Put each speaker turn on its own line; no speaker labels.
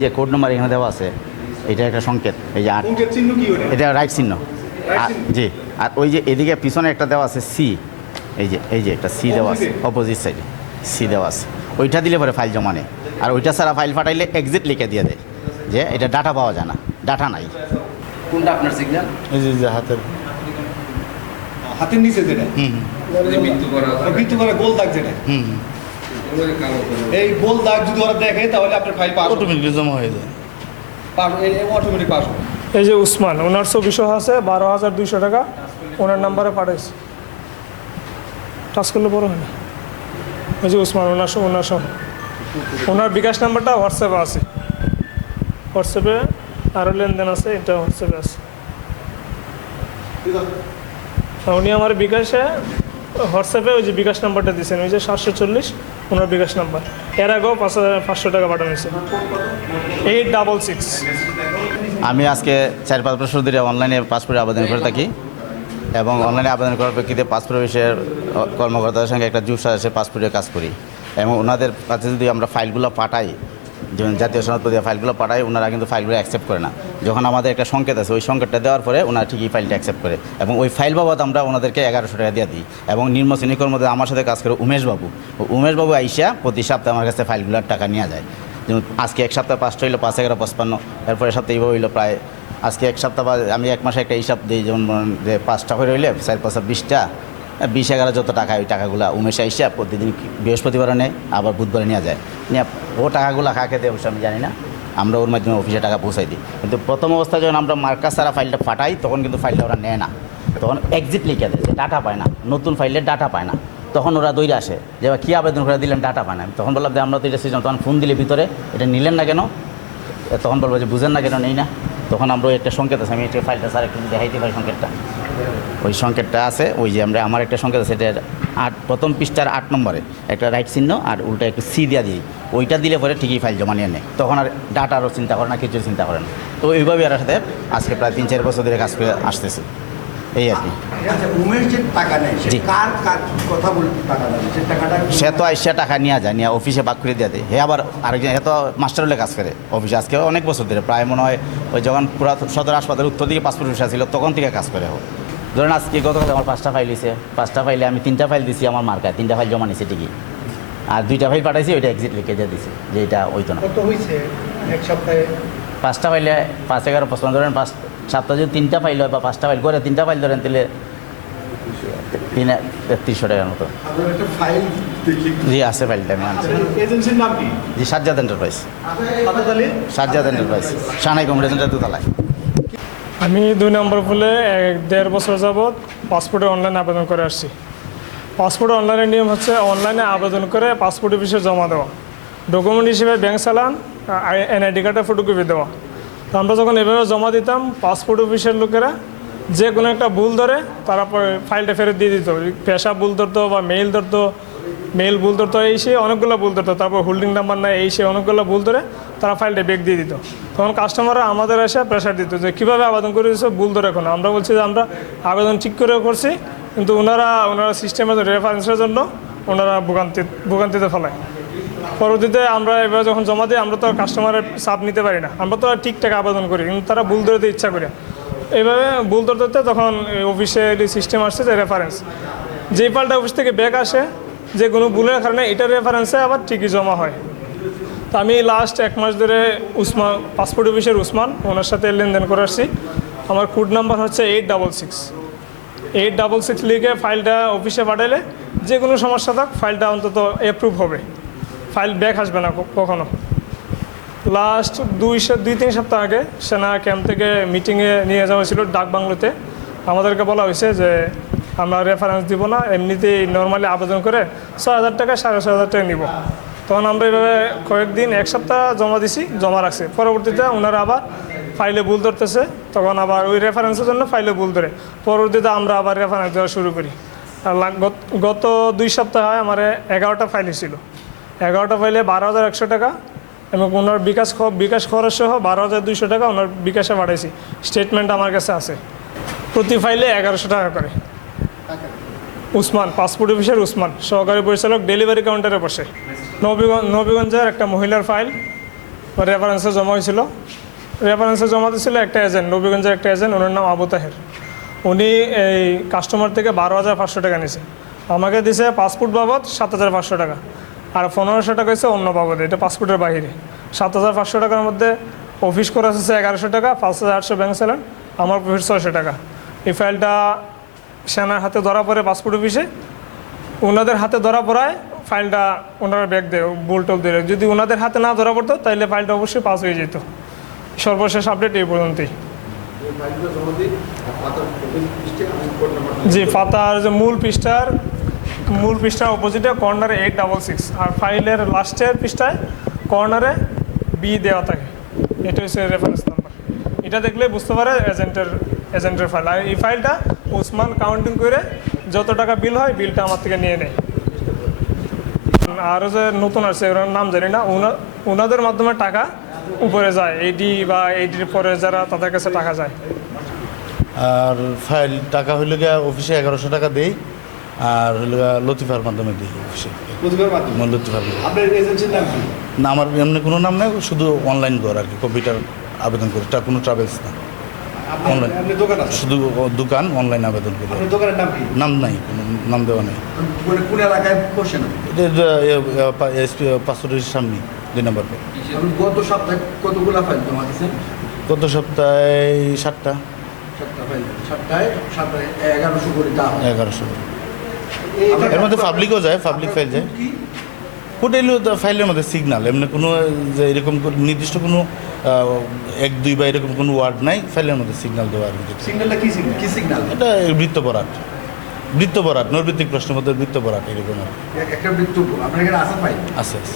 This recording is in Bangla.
যে কোড নাম্বার এখানে দেওয়া আছে এটা একটা সংকেত এই যে আট। এটা রাইট চিহ্ন। আর- জি আর ওই যে এদিকে পিছনে একটা দেওয়া আছে সি এই যে এই যে একটা সি দেওয়া আছে অপোজিট সাইডে সি দেওয়া আছে। ওইটা দিলে পরে ফাইল জমা নেই। আর ওইটা ছাড়া ফাইল পাঠাইলে এক্সিট লিখে দিয়ে দেয় যে এটা ডাটা পাওয়া যায় না ডাটা নাই।
কোনটা আপনার সিগন্যাল
এই যে- হাতের।
হাতের নিচে যেটা।
হুম
মৃত্যু করা
বৃত্ত করে গোল দাগ যেটা
হুম।
এই গোল দাগ যদি ওরা দেখে তাহলে আপনার ফাইল পাস
অটোমেটিক জমা হয়ে যায়।
পাস অটোমেটিক পাস
এই যে উসমান ওনার ছবিশো আছে বারো হাজার দুইশো টাকা ওনার নাম্বারে পাঠাইছে। টাচ করলে বড় হয় না। ওই যে উসমান ওনার সব ওনার সব ওনার বিকাশ নাম্বারটা হোয়াটসঅ্যাপে আছে। হোয়াটসঅ্যাপে আরও লেনদেন আছে এটা হোয়াটসঅ্যাপে আছে। উনি আমার বিকাশে হোয়াটসঅ্যাপে ওই যে বিকাশ নাম্বারটা দিয়েছেন, ওই যে সাতশো চল্লিশ, ওনার বিকাশ নাম্বার। এর আগেও পাঁচ হাজার পাঁচশো টাকা পাঠানো হয়েছে। এইট ডাবল সিক্স
আমি আজকে চার পাঁচ বছর ধরে অনলাইনে পাসপোর্টে আবেদন করে থাকি এবং অনলাইনে আবেদন করার প্রেক্ষিতে পাসপোর্ট অফিসের কর্মকর্তাদের সঙ্গে একটা জুস আছে পাসপোর্টের কাজ করি। এবং ওনাদের কাছে যদি আমরা ফাইলগুলো পাঠাই যেমন জাতীয় সনদপতি ফাইলগুলো পাঠায়, ওনারা কিন্তু ফাইলগুলো অ্যাকসেপ্ট করে না। যখন আমাদের একটা সংকেত আছে, ওই সংকেতটা দেওয়ার পরে ওনারা ঠিকই ফাইলটা অ্যাকসেপ্ট করে। এবং ওই ফাইল বাবদ আমরা ওনাদেরকে এগারোশো টাকা দিয়ে দিই। এবং নিম্ন শ্রেণীকর মধ্যে আমার সাথে কাজ করে উমেশবাবু উমেশবাবু আইসা প্রতি সপ্তাহে আমার কাছে ফাইলগুলোর টাকা নিয়ে যায়। যেমন আজকে এক সপ্তাহ পাঁচটা হইল পাঁচ, এগারো, পঁচপান্ন। এরপরে সপ্তাহে এইভাবে হইল প্রায় আজকে এক সপ্তাহ বা আমি এক মাসে একটা হিসাব দিই, যেমন যে পাঁচটা হয়ে রইলে চার পাঁচটা, বিশটা। বিশ এগারো যত টাকা ওই টাকাগুলো উমেশে আইসা প্রতিদিন বৃহস্পতিবারে নেয়, আবার বুধবারে নেওয়া যায়। নিয়ে ও টাকাগুলো কাকে দেয় অবশ্য আমি জানি না। আমরা ওর মাধ্যমে অফিসে টাকা পৌঁছাই দিই। কিন্তু প্রথম অবস্থায় যখন আমরা মার্কাস ছাড়া ফাইলটা পাঠাই তখন কিন্তু ফাইলটা ওরা নেয় না। তখন এক্সিট লিখে দেয় যে ডাটা পায় না। নতুন ফাইলের ডাটা পায় না। তখন ওরা দৈরে আসে যে কী আবেদন করে দিলেন? ডাটা পায় না। তখন বললাম যে, আমরা তো এটা সিজন তখন ফোন দিলে ভিতরে, এটা নিলেন না কেন? তখন বলব যে, বুঝেন না কেন, নেই না। তখন আমরা একটা সংকেত আছে, আমি একটা ফাইলটা স্যার একটু দেখাইতে পারি সংকেতটা। ওই সংকেতটা আছে ওই যে আমরা আমার একটা সংকেত আছে এটা আট প্রথম পৃষ্ঠার আট নম্বরে। একটা রাইট চিহ্ন আর উল্টা একটু সি দিয়া দিই। ওইটা দিলে পরে ঠিকই ফাইল জমা নিয়ে নেয়। তখন আর ডাটারও চিন্তা করে না কিছু চিন্তা করে না। তো এইভাবে আর সাথে আজকে প্রায় তিন চার বছর ধরে কাজ করে আসতেছে। এই আর কি।
সে
তো আইসা টাকা নিয়ে যায় নিয়ে অফিসে বাক করে দিয়ে দেয়। হে আবার আরেকজন হে তো মাস্টার হলে কাজ করে অফিসে আজকে অনেক বছর ধরে প্রায় মনে হয় ওই যখন পুরা সদর হাসপাতাল উত্তর দিকে পাসপোর্ট অফিস ছিল তখন থেকে কাজ করে ও। ধরেন আজকে গতকাল আমার পাঁচটা ফাইল দিছে পাঁচটা ফাইলে আমি তিনটা ফাইল দিছি আমার মার্কায় তিনটা ফাইল জমা নিছি ঠিকই। আর দুইটা ফাইল পাঠাইছি ওইটা এক্সিট লিখে দিয়ে দিছি যে এটা ওইতো না।
এক সপ্তাহে?
পাঁচটা ফাইলে পাঁচ এগারো পঁচপন্ন ধরেন পাঁচ সাতটা যদি তিনটা ফাইল হয় বা পাঁচটা ফাইল করে তিনটা ফাইল ধরেন তাহলে তিন তেত্রিশশো টাকার মতো। জি আছে ফাইলটা আমি আনছি। জি Sajjad enterprise Sajjad enterprise Sanai computer দুতলায়।
আমি দুই নম্বর ফুলে এক, দেড় বছর যাবৎ পাসপোর্টে অনলাইনে আবেদন করে আসছি। পাসপোর্ট অনলাইনের নিয়ম হচ্ছে অনলাইনে আবেদন করে পাসপোর্ট অফিসে জমা দেওয়া। ডকুমেন্ট হিসেবে ব্যাংক চালান এনআইডি কার্ডের ফটোকপি দেওয়া। তো আমরা যখন এভাবে জমা দিতাম, পাসপোর্ট অফিসের লোকেরা যে কোনো একটা ভুল ধরে তারা ফাইলটা ফেরত দিয়ে দিত। পেশা ভুল ধরতো বা মেইল ধরতো মেইল ভুল ধরতো, এই সে অনেকগুলো ভুল ধরতো, তারপর হোল্ডিং নাম্বার নাই, এই সে অনেকগুলো ভুল ধরে তারা ফাইলটা বেগ দিয়ে দিত। তখন কাস্টমাররা আমাদের এসে প্রেশার দিত যে, কীভাবে আবেদন করে দিচ্ছে ভুল ধরে এখন। আমরা বলছি যে, আমরা আবেদন ঠিক করে করছি, কিন্তু ওনারা ওনারা সিস্টেমের রেফারেন্সের জন্য ওনারা ভোগান্তি, ভোগান্তিতে ফেলায়। পরবর্তীতে আমরা এবার যখন জমা দিই, আমরা তো কাস্টমারের চাপ নিতে পারি না। আমরা তো ঠিকঠাক আবেদন করি, কিন্তু তারা ভুল ধরতে ইচ্ছা করে। এইভাবে ভুল ধরতে তখন অফিসের সিস্টেম আসছে যে রেফারেন্স যেই পাল্টা অফিস থেকে ব্যাক আসে যে কোনো ভুলের কারণে এটার রেফারেন্সে আবার ঠিকই জমা হয়। তো আমি লাস্ট এক মাস ধরে উসমান পাসপোর্ট অফিসের উসমান, ওনার সাথে লেনদেন করে আসছি। আমার কোড নাম্বার হচ্ছে eight double six eight double six লিখে ফাইলটা অফিসে পাঠালে যে কোনো সমস্যা থাক ফাইলটা অন্তত অ্যাপ্রুভ হবে। ফাইল ব্যাক আসবে না কখনো। লাস্ট দুই দুই, তিন সপ্তাহ আগে সেনা ক্যাম্প থেকে মিটিংয়ে নিয়ে যাওয়া ছিল ডাক বাংলোতে আমাদেরকে বলা হয়েছে যে আমরা রেফারেন্স দিব না, এমনিতেই নর্মালি আবেদন করে ছয় হাজার টাকা, সাড়ে ছয় হাজার টাকা নিব। তখন আমরা এইভাবে কয়েকদিন, এক সপ্তাহ জমা দিছি, জমা রাখছি। পরবর্তীতে ওনারা আবার ফাইলে ভুল ধরতেছে, তখন আবার ওই রেফারেন্সের জন্য ফাইলে ভুল ধরে। পরবর্তীতে আমরা আবার রেফারেন্স দেওয়া শুরু করি। আর গত- দুই সপ্তাহ হয় আমার এগারোটা ফাইল ছিল এগারোটা ফাইলে বারো হাজার একশো টাকা এবং ওনার বিকাশ বিকাশ খরচ সহ বারো হাজার দুইশো টাকা ওনার বিকাশে বাড়াইছি স্টেটমেন্ট আমার কাছে আছে। প্রতি ফাইলে এগারোশো টাকা করে। উসমান পাসপোর্ট অফিসের উসমান, সহকারী পরিচালক ডেলিভারি কাউন্টারে বসে। নবীগঞ্জ, নবীগঞ্জের একটা মহিলার ফাইল রেফারেন্সে জমা হয়েছিল। রেফারেন্সে জমা দিয়েছিল একটা এজেন্ট নবীগঞ্জের একটা এজেন্ট ওনার নাম আবু তাহের। উনি এই কাস্টমার থেকে বারো হাজার পাঁচশো টাকা নিয়েছে। আমাকে দিছে পাসপোর্ট বাবদ সাত হাজার পাঁচশো টাকা। আর পনেরোশো টাকা হচ্ছে অন্য বাবদে, এটা পাসপোর্টের বাইরে। সাত হাজার পাঁচশো টাকার মধ্যে অফিস করে আছে এগারোশো টাকা, পাঁচ হাজার আটশো ব্যাংক স্যালেন্ট আমার প্রফিট ছয়শো টাকা। এই ফাইলটা সেনার হাতে ধরা পড়ে পাসপোর্ট অফিসে ওনাদের হাতে ধরা পড়ায় ফাইলটা ওনারা ব্যাগ দেয় বোল টোল দিয়ে। যদি ওনাদের হাতে না ধরা পড়তো তাহলে ফাইলটা অবশ্যই পাস হয়ে যেত। সর্বশেষ আপডেট এই পর্যন্তই। জি ফাতার যে মূল পৃষ্ঠার মূল পৃষ্ঠার অপোজিটে কর্নারে এইট ডাবল সিক্স আর ফাইলের লাস্টের পৃষ্ঠায় কর্নারে বি দেওয়া থাকে। এটা হচ্ছে রেফারেন্স নাম্বার এটা দেখলে বুঝতে পারে এজেন্টের এজেন্টের ফাইল আর এই ফাইলটা ওসমান কাউন্টিং করে যত টাকা বিল হয় বিলটা আমার থেকে নিয়ে নেয়। আরও যে নতুন আছে ওনার নাম জানি না ওনা- ওনাদের মাধ্যমে টাকা উপরে যায় এইডি বা এইডির পরে যারা তাদের কাছে টাকা যায়।
আর ফাইল টাকা হইলে গিয়া অফিসে এগারোশো টাকা দেই আর হইলে গিয়া লতিফার মাধ্যমে দিই অফিসে লতিফার না আমার এমনি কোনো নাম নেই শুধু অনলাইন কর আর কি কম্পিউটার আবেদন করি তা কোনো ট্রাভেলস না।
আছে?
শুধু দোকান অনলাইন আবেদন করি।
নাম
নাই কোনো নাম দেওয়া নেই। পাসপোর্টের সামনে দুই নম্বর
গত সপ্তাহে কতগুলা ফাইল জমা দিয়েছেন
গত সপ্তাহে সাতটা।
এগারোশো
এর মধ্যে পাবলিকও যায় পাবলিক ফাইল যায়।
কি
হোটেল ফাইলের মধ্যে সিগনাল এমনি কোনো যে এরকম নির্দিষ্ট কোনো এক দুই বা এরকম কোনো ওয়ার্ড নাই ফাইলের মধ্যে সিগনাল দেওয়া আর কি।
সিগন্যাল
বৃত্ত
এটা বৃত্ত বরাট। নৈর্বৃত্তিক বরাট বৃত্তপরাট এরকম আর কি।
একটা মৃত্যু আপনার এখানে আসা ফাইল
আছে আছে।